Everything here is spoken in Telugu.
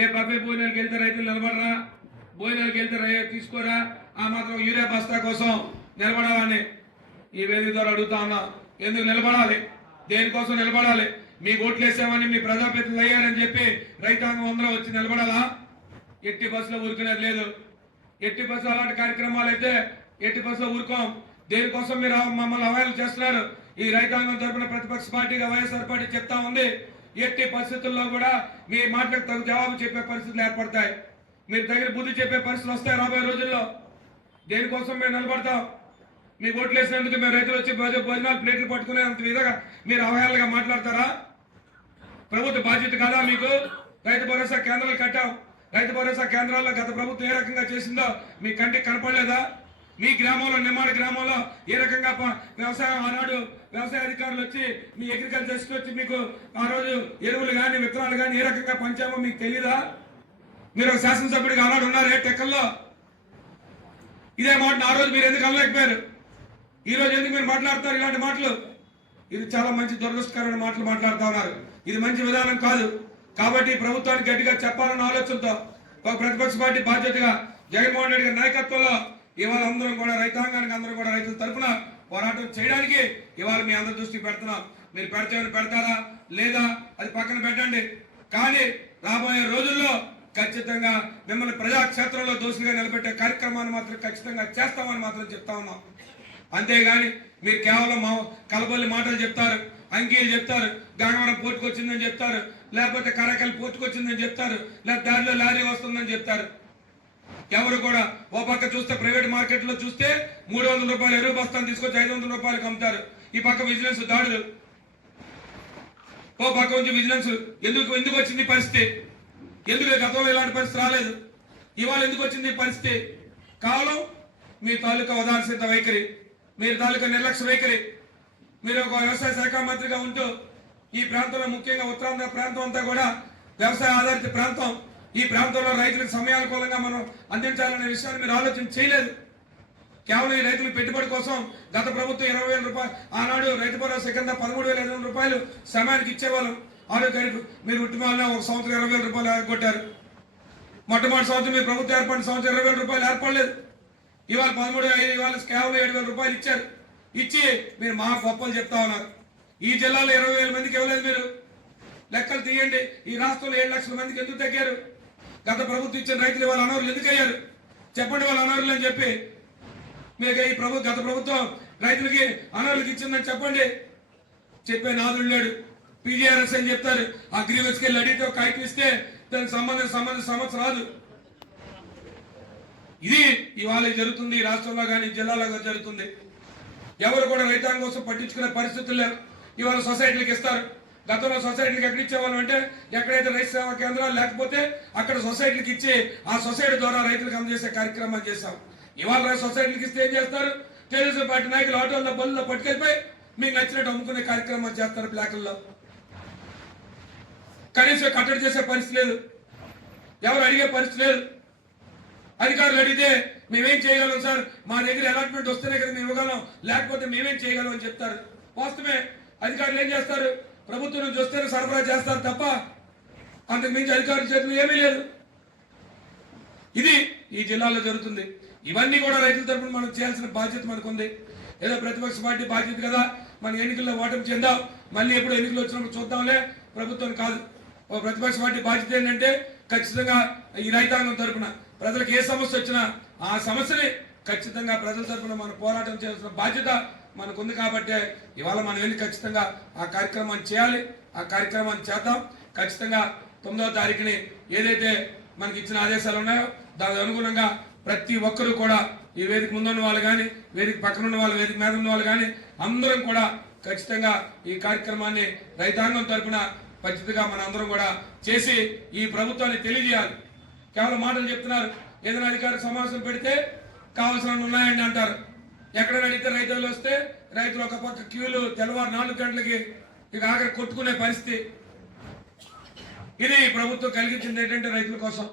ఏ బఫే భోజనాలకు వెళ్తే రైతులు నిలబడరా, భోజనాలకు వెళ్తే తీసుకోరా, ఆ మాత్రం యూరియా బస్తా కోసం నిలబడాలని ఈ వేదిక ద్వారా అడుగుతా ఉన్నా. ఎందుకు నిలబడాలి? దేనికోసం నిలబడాలి? మీ ఓట్లేసామని మీ ప్రజాప్రతినిధులు అయ్యారని చెప్పి రైతాంగం అందరూ వచ్చి నిలబడాలా? ఎట్టి బస్సులో ఊరుకునేది లేదు. ఎట్టి బస్సు అలాంటి కార్యక్రమాలు అయితే ఎట్టి బస్సులో ఊరుకోం. దేనికోసం మీరు మమ్మల్ని అవహేళన చేస్తున్నారు? ఈ రైతాంగం తరపున ప్రతిపక్ష పార్టీగా వైఎస్ఆర్ పార్టీ చెప్తా ఉంది, ఎట్టి పరిస్థితుల్లో కూడా మీ మాటలకు తగు జవాబు చెప్పే పరిస్థితులు ఏర్పడతాయి. మీరు దగ్గర బుద్ధి చెప్పే పరిస్థితులు వస్తాయి రాబోయే రోజుల్లో. దేనికోసం మేము నిలబడతాం? మీ ఓట్లు వేసినందుకు మేము రైతులు వచ్చి భోజనాలు ప్లేట్లు పట్టుకునే అంత విధంగా మీరు అవహేళనగా మాట్లాడతారా? ప్రభుత్వ బాధ్యత కాదా మీకు? రైతు భరోసా కేంద్రాలు కట్టాం. రైతు భరోసా కేంద్రాల్లో గత ప్రభుత్వం ఏ రకంగా చేసిందో మీ కంటికి కనపడలేదా? మీ గ్రామంలో, నిమ్మాడి గ్రామంలో ఏ రకంగా వ్యవసాయం ఆనాడు వ్యవసాయ అధికారులు వచ్చి మీ అగ్రికల్చర్ వచ్చి మీకు ఆ రోజు ఎరువులు కానీ విత్తనాలు కానీ ఏ రకంగా పంచామో మీకు తెలీదా? మీరు ఒక శాసనసభ్యుడిగా ఆనాడు ఉన్నారే టెక్కల్లో. ఇదే మాట ఆ రోజు మీరు ఎందుకు అనలేకపోయారు? ఈ రోజు ఎందుకు మీరు మాట్లాడతారు ఇలాంటి మాటలు? ఇది చాలా మంచి దురదృష్టకరమైన మాటలు మాట్లాడుతూ ఉన్నారు. ఇది మంచి విధానం కాదు. కాబట్టి ప్రభుత్వానికి గట్టిగా చెప్పాలన్న ఆలోచనతో ఒక ప్రతిపక్ష పార్టీ బాధ్యతగా జగన్మోహన్ రెడ్డి గారి నాయకత్వంలో ఇవాళ అందరం కూడా రైతాంగానికి అందరూ కూడా రైతుల తరఫున పోరాటం చేయడానికి ఇవాళ మీ అందరి దృష్టికి పెడుతున్నాం. మీరు పెడతారా లేదా అది పక్కన పెట్టండి. కానీ రాబోయే రోజుల్లో ఖచ్చితంగా మిమ్మల్ని ప్రజాక్షేత్రంలో దోషులుగా నిలబెట్టే కార్యక్రమాన్ని మాత్రం ఖచ్చితంగా చేస్తామని మాత్రం చెప్తా ఉన్నాం. అంతేగాని మీరు కేవలం కలబల్లి మాటలు చెప్తారు, అంకీలు చెప్తారు, గంగవరం పోర్టుకు వచ్చిందని చెప్తారు, లేకపోతే కరకల్ పోర్టుకు వచ్చిందని చెప్తారు, లేకపోతే దారిలో లారీ వస్తుందని చెప్తారు. ఎవరు కూడా ఓ పక్క చూస్తే ప్రైవేట్ మార్కెట్లో చూస్తే 300 రూపాయలు ఎరువు బస్తాను తీసుకొచ్చి 500 రూపాయలకు అమ్ముతారు. ఈ పక్క విజిలెన్స్ దాడులు, ఓ పక్క నుంచి విజిలెన్స్. ఎందుకు వచ్చింది పరిస్థితి? ఎందుకు గతంలో ఇలాంటి పరిస్థితి రాలేదు? ఇవాళ ఎందుకు వచ్చింది పరిస్థితి? కేవలం మీ తాలూకా ఉదాసీనత వైఖరి, మీరు తాలూకా నిర్లక్ష్య వైఖరి. మీరు ఒక వ్యవసాయ శాఖ మంత్రిగా ఉంటూ ఈ ప్రాంతంలో ముఖ్యంగా ఉత్తరాంధ్ర ప్రాంతం అంతా కూడా వ్యవసాయ ఆధారిత ప్రాంతం. ఈ ప్రాంతంలో రైతులకు సమయానుకూలంగా మనం అందించాలనే విషయాన్ని మీరు ఆలోచన చేయలేదు. కేవలం ఈ రైతులకు పెట్టుబడి కోసం గత ప్రభుత్వం 20,000 రూపాయలు ఆనాడు రైతు భరోసా కింద 13,500 రూపాయలు సమయానికి ఇచ్చేవాళ్ళం. ఆరోగ్యానికి మీరు ఉట్టిమాలనే ఒక సంవత్సరం 20,000 రూపాయలు కొట్టారు. మొట్టమొదటి సంవత్సరం మీ ప్రభుత్వం ఏర్పడిన సంవత్సరం 20,000 రూపాయలు ఏర్పడలేదు. ఇవాళ 13,500, ఇవాళ కేవలం 7,000 రూపాయలు ఇచ్చారు. ఇచ్చి మీరు మహా గొప్పలు చెప్తా ఉన్నారు. ఈ జిల్లాలో 20,000 మందికి ఇవ్వలేదు. మీరు లెక్కలు తీయండి. ఈ రాష్ట్రంలో 7 లక్షల మందికి ఎందుకు తగ్గారు? గత ప్రభుత్వం ఇచ్చిన రైతులు వాళ్ళ అనర్హులు ఎందుకు అయ్యారు? చెప్పండి వాళ్ళ అనర్హులు అని చెప్పి. మీకు ఈ గత ప్రభుత్వం రైతులకి అనర్హులకి ఇచ్చిందని చెప్పండి. చెప్పే నాదుడు లేడు. పీజీఆర్ఎస్ అని చెప్తారు. ఆ గ్రీవెన్స్కి వెళ్ళి అడిగితే ఒక ఐటీ ఇస్తే దానికి సమస్య రాదు. ఇది ఇవాళ జరుగుతుంది. ఈ రాష్ట్రంలో కానీ జిల్లాలో జరుగుతుంది. ఎవరు కూడా రైతాంగం కోసం పట్టించుకునే పరిస్థితులు లేవు. ఇవాళ సొసైటీలకు ఇస్తారు. గతంలో సొసైటీలకు ఎక్కడ ఇచ్చేవాళ్ళం అంటే ఎక్కడైతే రైతు సేవా కేంద్రాలు లేకపోతే అక్కడ సొసైటీలకు ఇచ్చి ఆ సొసైటీ ద్వారా రైతులకు అందజేసే కార్యక్రమాలు చేశాం. ఇవాళ సొసైటీలకు ఇస్తే ఏం చేస్తారు? తెలుగుదేశం పార్టీ నాయకులు ఆటోల్లో బళ్ళలో పట్టుకెళ్ళిపోయి మీకు నచ్చినట్టు అమ్ముకునే కార్యక్రమాలు చేస్తారు బ్లాకుల్లో. కనీసం కట్టడి చేసే పరిస్థితి లేదు. ఎవరు అడిగే పరిస్థితి లేదు. అధికారులు అడిగితే మేమేం చేయగలం సార్, మా దగ్గర అలాట్మెంట్ వస్తేనే కదా మేము ఇవ్వగలం, లేకపోతే మేమేం చేయగలం అని చెప్తారు. వాస్తవమే. అధికారులు ఏం చేస్తారు? ప్రభుత్వం నుంచి వస్తేనే సరఫరా చేస్తారు తప్ప అంతకు మించి అధికారుల చేతులు ఏమీ లేదు. ఇది ఈ జిల్లాలో జరుగుతుంది. ఇవన్నీ కూడా రైతుల తరఫున మనం చేయాల్సిన బాధ్యత మనకుంది. ఏదో ప్రతిపక్ష పార్టీ బాధ్యత కదా, మన ఎన్నికల్లో ఓటమి చెందాం, మళ్ళీ ఎప్పుడు ఎన్నికలు వచ్చినప్పుడు చూద్దాంలే, ప్రభుత్వం కాదు. ఓ ప్రతిపక్ష పార్టీ బాధ్యత ఏంటంటే ఖచ్చితంగా ఈ రైతాంగం తరఫున ప్రజలకు ఏ సమస్య వచ్చినా ఆ సమస్యని ఖచ్చితంగా ప్రజల తరఫున మనం పోరాటం చేయాల్సిన బాధ్యత మనకుంది. కాబట్టి ఇవాళ మనం వెళ్ళి ఖచ్చితంగా ఆ కార్యక్రమాన్ని చేయాలి. ఆ కార్యక్రమాన్ని చేద్దాం. ఖచ్చితంగా 9వ తారీఖుని ఏదైతే మనకి ఇచ్చిన ఆదేశాలు ఉన్నాయో దానికి అనుగుణంగా ప్రతి ఒక్కరూ కూడా ఈ వేదిక ముందున్న వాళ్ళు కానీ, వేదిక పక్కన ఉన్న వాళ్ళు, వేదిక మీద ఉన్న వాళ్ళు కానీ అందరం కూడా ఖచ్చితంగా ఈ కార్యక్రమాన్ని రైతాంగం తరఫున పద్ధతిగా మన అందరం కూడా చేసి ఈ ప్రభుత్వాన్ని తెలియజేయాలి. కేవలం మాటలు చెప్తున్నారు. ఏదైనా అధికార సమావేశం పెడితే కావాల్సిన ఉన్నాయండి అంటారు. ఎక్కడైనా అడిగితే రైతులు వస్తే రైతులు ఒక పక్క క్యూలు తెల్లవారు 4 గంటలకి ఇక ఆఖరి కొట్టుకునే పరిస్థితి. ఇది ప్రభుత్వం కలిగించింది ఏంటంటే రైతుల కోసం.